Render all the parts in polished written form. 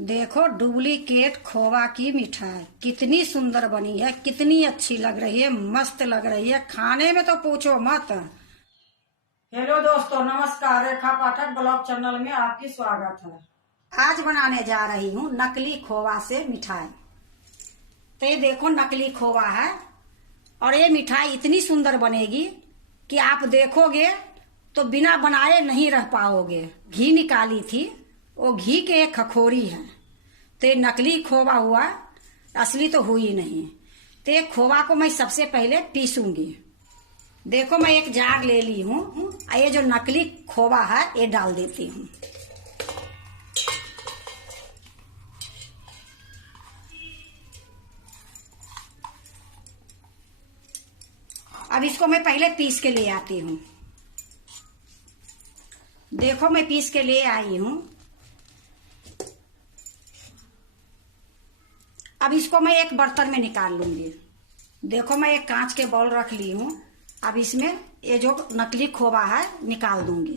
देखो डुप्लीकेट खोवा की मिठाई कितनी सुंदर बनी है, कितनी अच्छी लग रही है, मस्त लग रही है। खाने में तो पूछो मत। हेलो दोस्तों, नमस्कार। रेखा पाठक ब्लॉग चैनल में आपकी स्वागत है। आज बनाने जा रही हूँ नकली खोवा से मिठाई। तो ये देखो नकली खोवा है और ये मिठाई इतनी सुंदर बनेगी कि आप देखोगे तो बिना बनाए नहीं रह पाओगे। घी निकाली थी, वो घी के एक खखोरी है, तो ये नकली खोवा हुआ, असली तो हुई नहीं। तो ये खोवा को मैं सबसे पहले पीसूंगी। देखो मैं एक जार ले ली हूँ, ये जो नकली खोवा है ये डाल देती हूँ। अब इसको मैं पहले पीस के ले आती हूँ। देखो मैं पीस के ले आई हूँ। अब इसको मैं एक बर्तन में निकाल लूंगी। देखो मैं एक कांच के बाउल रख ली हूँ। अब इसमें ये जो नकली खोवा है निकाल दूंगी।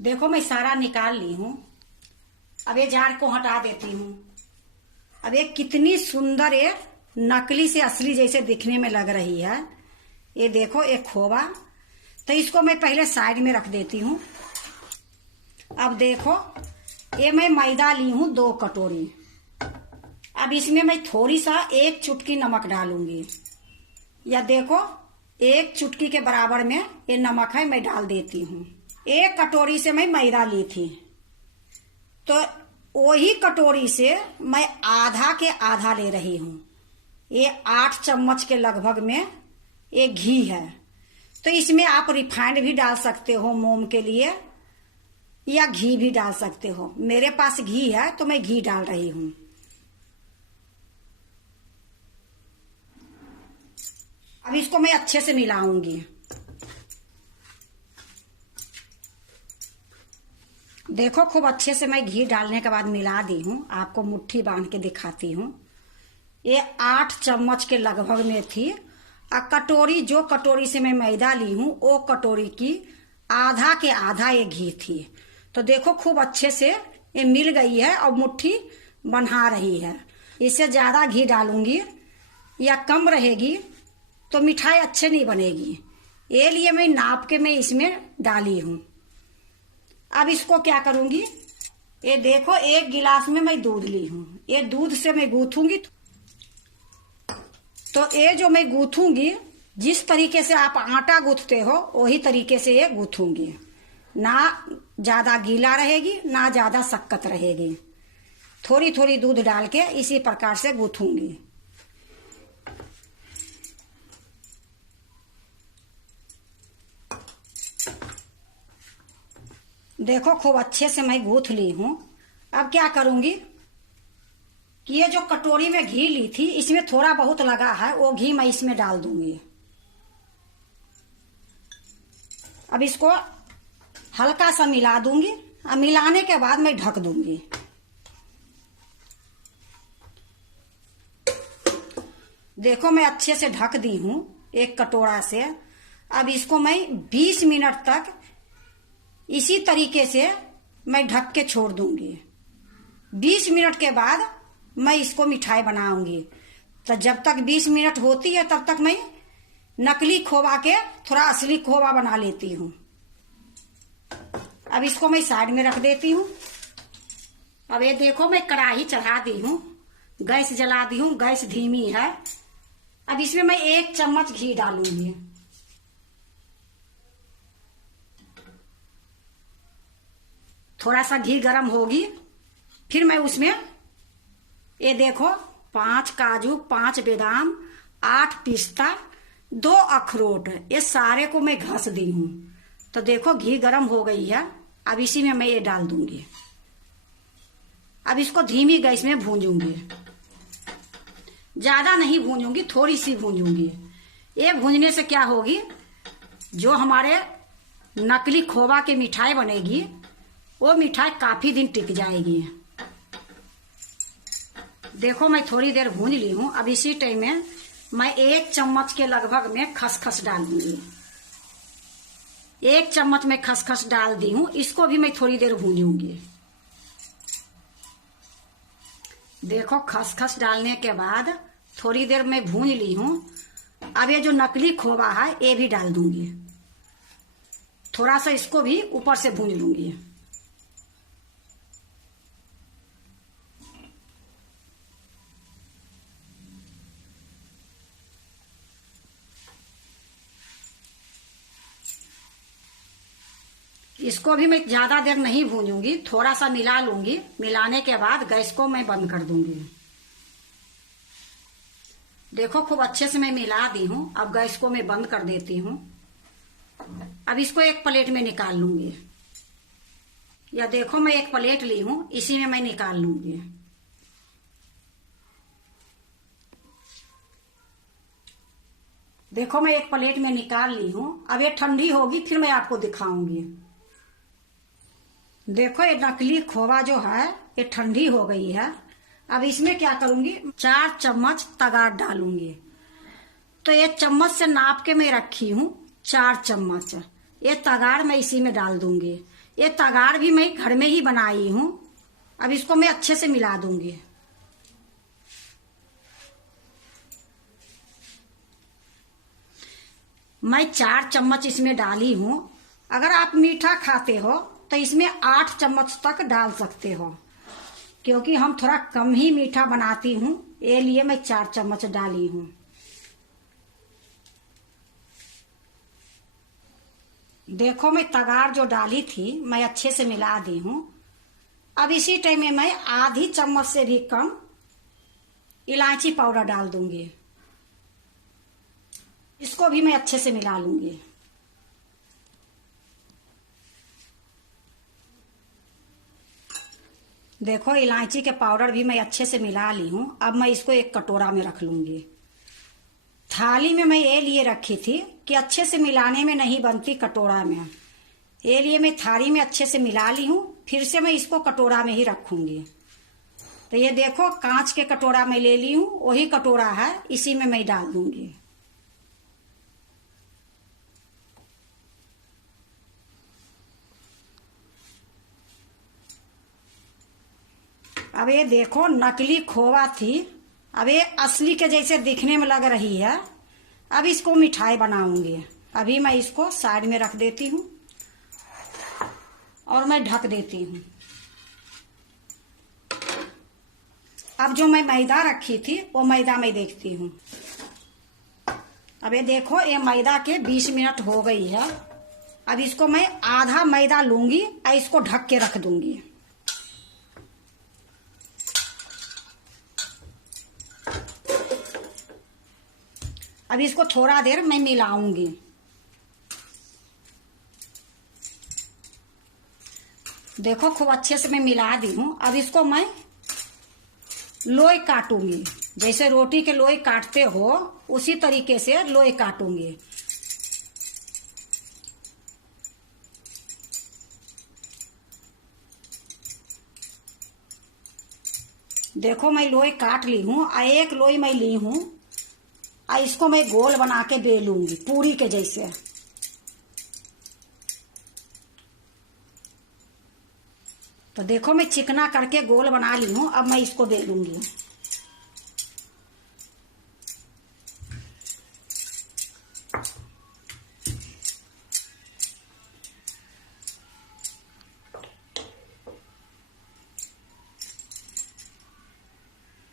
देखो मैं सारा निकाल ली हूँ। अब ये जार को हटा देती हूँ। अब ये कितनी सुंदर ये नकली से असली जैसे दिखने में लग रही है। ये देखो एक खोवा। तो इसको मैं पहले साइड में रख देती हूँ। अब देखो ये मैं मैदा ली हूँ 2 कटोरी। अब इसमें मैं थोड़ी सा 1 चुटकी नमक डालूंगी। या देखो 1 चुटकी के बराबर में ये नमक है, मैं डाल देती हूँ। 1 कटोरी से मैं मैदा ली थी, तो वही कटोरी से मैं आधा के आधा ले रही हूँ। ये 8 चम्मच के लगभग में ये घी है। तो इसमें आप रिफाइंड भी डाल सकते हो मोम के लिए, या घी भी डाल सकते हो। मेरे पास घी है तो मैं घी डाल रही हूं। अब इसको मैं अच्छे से मिलाऊंगी। देखो खूब अच्छे से मैं घी डालने के बाद मिला दी हूं। आपको मुट्ठी बांध के दिखाती हूं। ये 8 चम्मच के लगभग में थी। कटोरी, जो कटोरी से मैं मैदा ली हूं वो कटोरी की आधा के आधा ये घी थी। तो देखो खूब अच्छे से ये मिल गई है और मुट्ठी बना रही है। इससे ज्यादा घी डालूंगी या कम रहेगी तो मिठाई अच्छे नहीं बनेगी। ये लिए मैं नाप के मैं इसमें डाली हूं। अब इसको क्या करूंगी, ये देखो 1 गिलास में मैं दूध ली हूं। ये दूध से मैं गूंथूंगी। तो ये जो मैं गूंथूंगी, जिस तरीके से आप आटा गूंथते हो वही तरीके से ये गूंथूंगी। ना ज्यादा गीला रहेगी ना ज्यादा सख्त रहेगी। थोड़ी थोड़ी दूध डाल के इसी प्रकार से गूंथूंगी। देखो खूब अच्छे से मैं गूंथ ली हूं। अब क्या करूंगी कि ये जो कटोरी में घी ली थी इसमें थोड़ा बहुत लगा है, वो घी मैं इसमें डाल दूंगी। अब इसको हल्का सा मिला दूंगी। और मिलाने के बाद मैं ढक दूंगी। देखो मैं अच्छे से ढक दी हूं एक कटोरा से। अब इसको मैं 20 मिनट तक इसी तरीके से मैं ढक के छोड़ दूंगी। 20 मिनट के बाद मैं इसको मिठाई बनाऊंगी। तो जब तक 20 मिनट होती है तब तक मैं नकली खोवा के थोड़ा असली खोवा बना लेती हूँ। अब इसको मैं साइड में रख देती हूँ। अब ये देखो मैं कढ़ाई चढ़ा दी हूँ, गैस जला दी हूँ, गैस धीमी है। अब इसमें मैं 1 चम्मच घी डालूंगी। थोड़ा सा घी गर्म होगी, फिर मैं उसमें ये देखो 5 काजू, 5 बादाम, 8 पिस्ता, 2 अखरोट, ये सारे को मैं घस दी हूँ। तो देखो घी गर्म हो गई है। अब इसी में मैं ये डाल दूंगी। अब इसको धीमी गैस में भूंजूंगी। ज्यादा नहीं भूंजूंगी, थोड़ी सी भूंजूंगी। ये भूंजने से क्या होगी, जो हमारे नकली खोवा की मिठाई बनेगी वो मिठाई काफी दिन टिक जाएगी। देखो मैं थोड़ी देर भूंज ली हूं। अब इसी टाइम में मैं 1 चम्मच के लगभग में खसखस डाल दूंगी। 1 चम्मच मैं खसखस डाल दी हूं, इसको भी मैं थोड़ी देर भूनूंगी। देखो खसखस डालने के बाद थोड़ी देर मैं भून ली हूं। अब ये जो नकली खोवा है ये भी डाल दूंगी, थोड़ा सा इसको भी ऊपर से भून लूंगी। इसको भी मैं ज्यादा देर नहीं भूनूंगी, थोड़ा सा मिला लूंगी। मिलाने के बाद गैस को मैं बंद कर दूंगी। देखो खूब अच्छे से मैं मिला दी हूं। अब गैस को मैं बंद कर देती हूं। अब इसको एक प्लेट में निकाल लूंगी। या देखो मैं एक प्लेट ली हूं, इसी में मैं निकाल लूंगी। देखो मैं एक प्लेट में निकाल ली हूं। अब ये ठंडी होगी फिर मैं आपको दिखाऊंगी। देखो ये नकली खोवा जो है ये ठंडी हो गई है। अब इसमें क्या करूंगी, 4 चम्मच तगार डालूंगी। तो ये चम्मच से नाप के मैं रखी हूं 4 चम्मच। ये तगार मैं इसी में डाल दूंगी। ये तगार भी मैं घर में ही बनाई हूं। अब इसको मैं अच्छे से मिला दूंगी। मैं 4 चम्मच इसमें डाली हूं। अगर आप मीठा खाते हो तो इसमें 8 चम्मच तक डाल सकते हो, क्योंकि हम थोड़ा कम ही मीठा बनाती हूं, ये लिए मैं 4 चम्मच डाली हूं। देखो मैं तगार जो डाली थी मैं अच्छे से मिला दी हूं। अब इसी टाइम में मैं आधी चम्मच से भी कम इलायची पाउडर डाल दूंगी। इसको भी मैं अच्छे से मिला लूंगी। देखो इलायची के पाउडर भी मैं अच्छे से मिला ली हूं। अब मैं इसको एक कटोरा में रख लूंगी। थाली में मैं ये लिए रखी थी कि अच्छे से मिलाने में नहीं बनती कटोरा में, ये लिए मैं थाली में अच्छे से मिला ली हूं। फिर से मैं इसको कटोरा में ही रखूंगी। तो ये देखो कांच के कटोरा में ले ली हूं, वही कटोरा है, इसी में मैं डाल दूंगी। अब ये देखो नकली खोवा थी, अब ये असली के जैसे दिखने में लग रही है। अब इसको मिठाई बनाऊंगी। अभी मैं इसको साइड में रख देती हूँ और मैं ढक देती हूँ। अब जो मैं मैदा रखी थी वो मैदा मैं देखती हूँ। अब ये देखो ये मैदा के 20 मिनट हो गई है। अब इसको मैं आधा मैदा लूंगी और इसको ढक के रख दूंगी। अब इसको थोड़ा देर मैं मिलाऊंगी। देखो खूब अच्छे से मैं मिला दी हूं। अब इसको मैं लोई काटूंगी, जैसे रोटी के लोई काटते हो उसी तरीके से लोई काटूंगी। देखो मैं लोई काट ली हूं और एक लोई मैं ली हूं और इसको मैं गोल बना के बेलूंगी पूरी के जैसे। तो देखो मैं चिकना करके गोल बना ली हूं। अब मैं इसको बेलूंगी।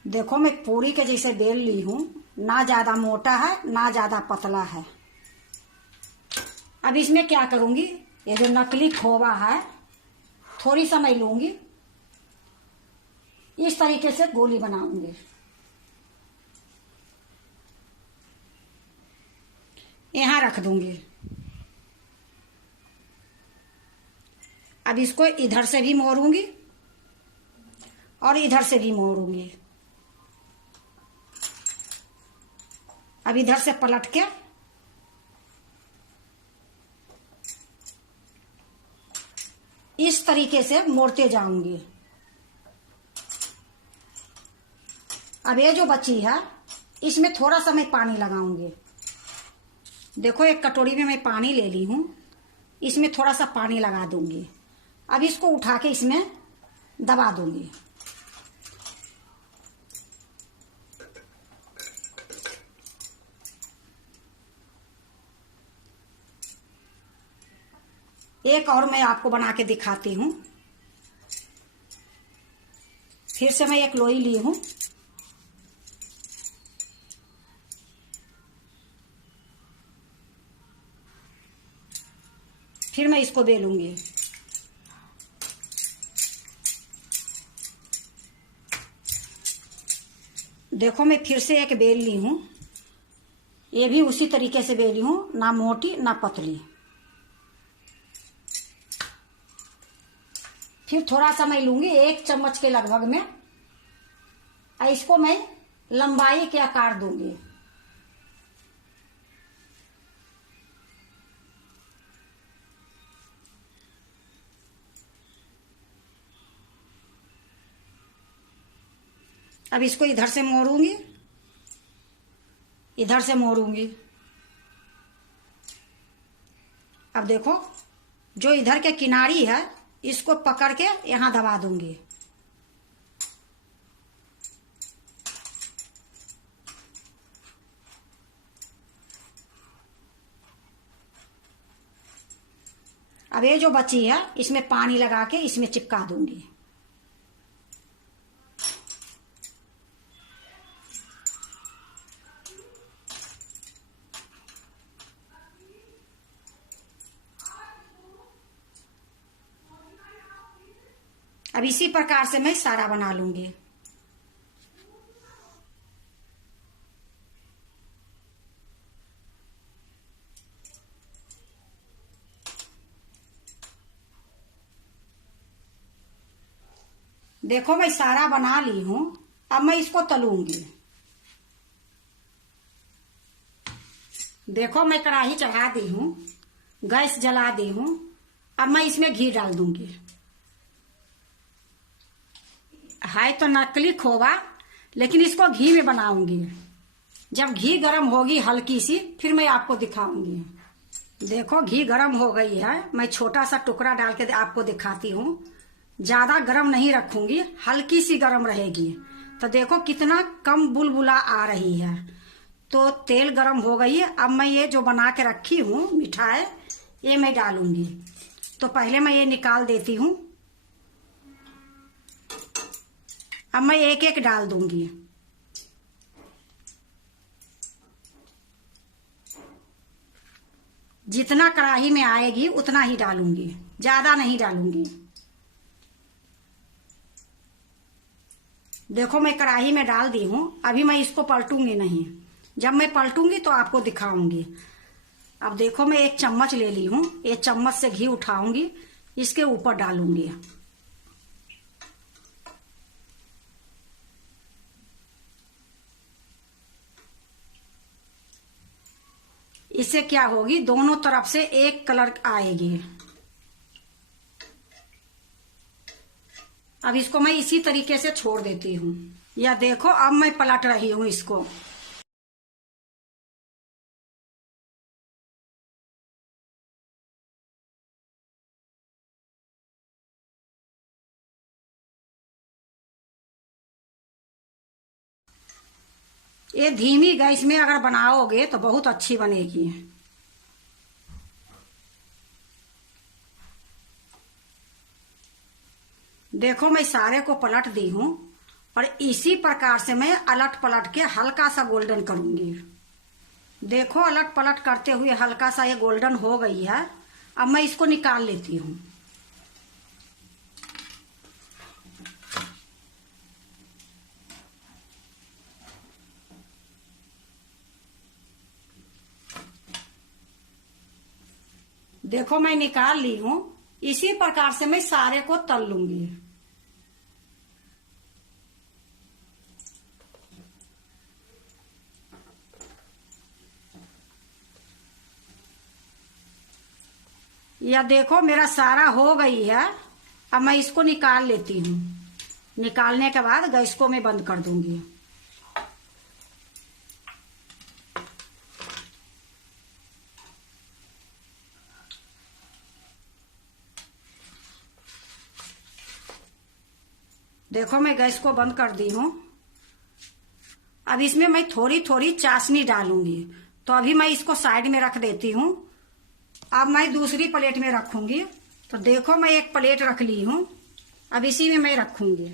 देखो मैं पूरी के जैसे बेल ली हूं, ना ज्यादा मोटा है ना ज्यादा पतला है। अब इसमें क्या करूंगी, ये जो नकली खोवा है थोड़ी सा मैं लूंगी, इस तरीके से गोली बनाऊंगी। यहां रख दूंगी। अब इसको इधर से भी मोड़ूंगी और इधर से भी मोड़ूंगी। अब इधर से पलट के इस तरीके से मोड़ते जाऊंगी। अब ये जो बची है इसमें थोड़ा सा मैं पानी लगाऊंगी। देखो एक कटोरी में मैं पानी ले ली हूं। इसमें थोड़ा सा पानी लगा दूंगी। अब इसको उठा के इसमें दबा दूंगी। एक और मैं आपको बना के दिखाती हूँ। फिर से मैं एक लोई ली हूँ। फिर मैं इसको बेलूंगी। देखो मैं फिर से एक बेल ली हूँ। ये भी उसी तरीके से बेली हूँ, ना मोटी ना पतली। फिर थोड़ा सा मैं लूंगी 1 चम्मच के लगभग में। इसको मैं लंबाई के आकार दूंगी। अब इसको इधर से मोड़ूंगी, इधर से मोड़ूंगी। अब देखो जो इधर के किनारी है इसको पकड़ के यहां दबा दूंगी। अब ये जो बची है इसमें पानी लगा के इसमें चिपका दूंगी। अब इसी प्रकार से मैं सारा बना लूंगी। देखो मैं सारा बना ली हूं। अब मैं इसको तलूंगी। देखो मैं कढ़ाई चढ़ा दी हूं, गैस जला दी हूं। अब मैं इसमें घी डाल दूंगी। है तो नकली खोवा, लेकिन इसको घी में बनाऊंगी। जब घी गरम होगी हल्की सी, फिर मैं आपको दिखाऊंगी। देखो घी गरम हो गई है। मैं छोटा सा टुकड़ा डाल के आपको दिखाती हूँ। ज्यादा गरम नहीं रखूंगी, हल्की सी गरम रहेगी। तो देखो कितना कम बुलबुला आ रही है। तो तेल गरम हो गई है। अब मैं ये जो बना के रखी हूँ मिठाई, ये मैं डालूंगी। तो पहले मैं ये निकाल देती हूँ। अब मैं एक एक डाल दूंगी। जितना कढ़ाई में आएगी उतना ही डालूंगी, ज्यादा नहीं डालूंगी। देखो मैं कढ़ाई में डाल दी हूं। अभी मैं इसको पलटूंगी नहीं। जब मैं पलटूंगी तो आपको दिखाऊंगी। अब देखो मैं 1 चम्मच ले ली हूं। 1 चम्मच से घी उठाऊंगी, इसके ऊपर डालूंगी। इससे क्या होगी, दोनों तरफ से एक कलर आएगी। अब इसको मैं इसी तरीके से छोड़ देती हूँ। या देखो अब मैं पलट रही हूँ इसको। ये धीमी गैस में अगर बनाओगे तो बहुत अच्छी बनेगी। देखो मैं सारे को पलट दी हूं और इसी प्रकार से मैं अलट पलट के हल्का सा गोल्डन करूंगी। देखो अलट पलट करते हुए हल्का सा ये गोल्डन हो गई है। अब मैं इसको निकाल लेती हूँ। देखो मैं निकाल ली हूं। इसी प्रकार से मैं सारे को तल लूंगी। या देखो मेरा सारा हो गई है। अब मैं इसको निकाल लेती हूँ। निकालने के बाद गैस को मैं बंद कर दूंगी। देखो मैं गैस को बंद कर दी हूँ। अब इसमें मैं थोड़ी थोड़ी चाशनी डालूंगी। तो अभी मैं इसको साइड में रख देती हूँ। अब मैं दूसरी प्लेट में रखूंगी। तो देखो मैं एक प्लेट रख ली हूँ। अब इसी में मैं रखूंगी।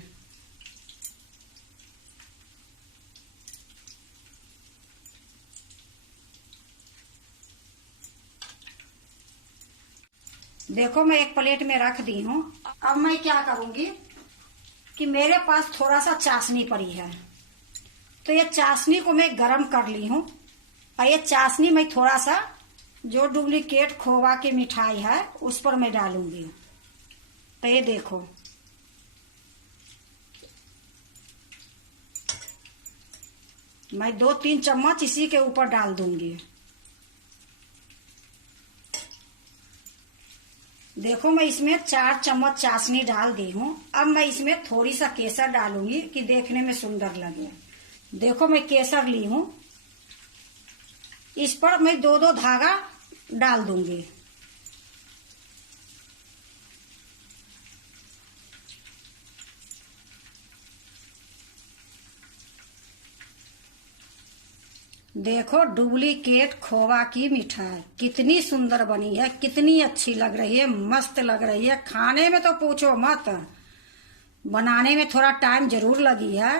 देखो मैं एक प्लेट में रख दी हूँ। अब मैं क्या करूंगी कि मेरे पास थोड़ा सा चाशनी पड़ी है, तो ये चाशनी को मैं गरम कर ली हूँ। और ये चाशनी मैं थोड़ा सा जो डुप्लीकेट खोवा की मिठाई है उस पर मैं डालूंगी। तो ये देखो, मैं 2-3 चम्मच इसी के ऊपर डाल दूंगी। देखो मैं इसमें 4 चम्मच चाशनी डाल दी हूँ। अब मैं इसमें थोड़ी सा केसर डालूंगी कि देखने में सुंदर लगे। देखो मैं केसर ली हूँ। इस पर मैं 2-2 धागा डाल दूंगी। देखो डुप्लीकेट खोवा की मिठाई कितनी सुंदर बनी है, कितनी अच्छी लग रही है, मस्त लग रही है। खाने में तो पूछो मत, बनाने में थोड़ा टाइम जरूर लगी है,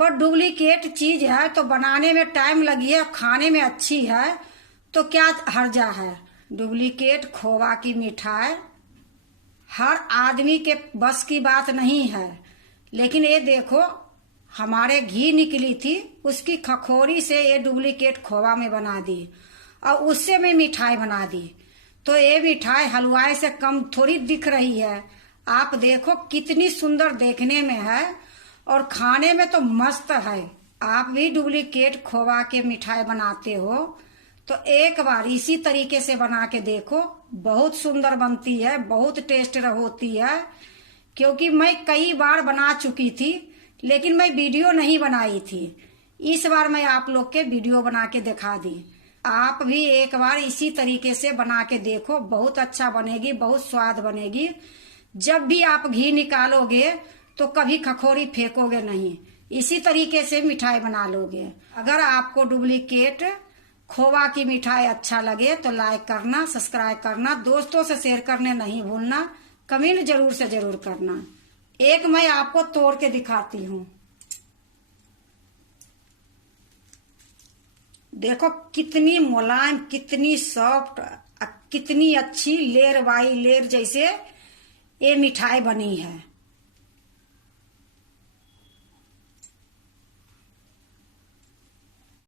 पर डुप्लीकेट चीज है तो बनाने में टाइम लगी है, खाने में अच्छी है तो क्या हर्जा है। डुप्लीकेट खोवा की मिठाई हर आदमी के बस की बात नहीं है, लेकिन ये देखो हमारे घी निकली थी, उसकी खखोरी से ये डुप्लीकेट खोवा में बना दी और उससे मैं मिठाई बना दी। तो ये मिठाई हलवाई से कम थोड़ी दिख रही है। आप देखो कितनी सुंदर देखने में है और खाने में तो मस्त है। आप भी डुप्लीकेट खोवा के मिठाई बनाते हो तो एक बार इसी तरीके से बना के देखो, बहुत सुंदर बनती है, बहुत टेस्ट होती है। क्योंकि मैं कई बार बना चुकी थी लेकिन मैं वीडियो नहीं बनाई थी। इस बार मैं आप लोग के वीडियो बना के दिखा दी। आप भी एक बार इसी तरीके से बना के देखो, बहुत अच्छा बनेगी, बहुत स्वाद बनेगी। जब भी आप घी निकालोगे तो कभी खखोरी फेंकोगे नहीं, इसी तरीके से मिठाई बना लोगे। अगर आपको डुप्लीकेट खोवा की मिठाई अच्छा लगे तो लाइक करना, सब्सक्राइब करना, दोस्तों से शेयर करने नहीं भूलना, कमेंट जरूर से जरूर करना। एक मैं आपको तोड़ के दिखाती हूँ। देखो कितनी मुलायम, कितनी सॉफ्ट, कितनी अच्छी लेयर बाई लेयर जैसे ये मिठाई बनी है।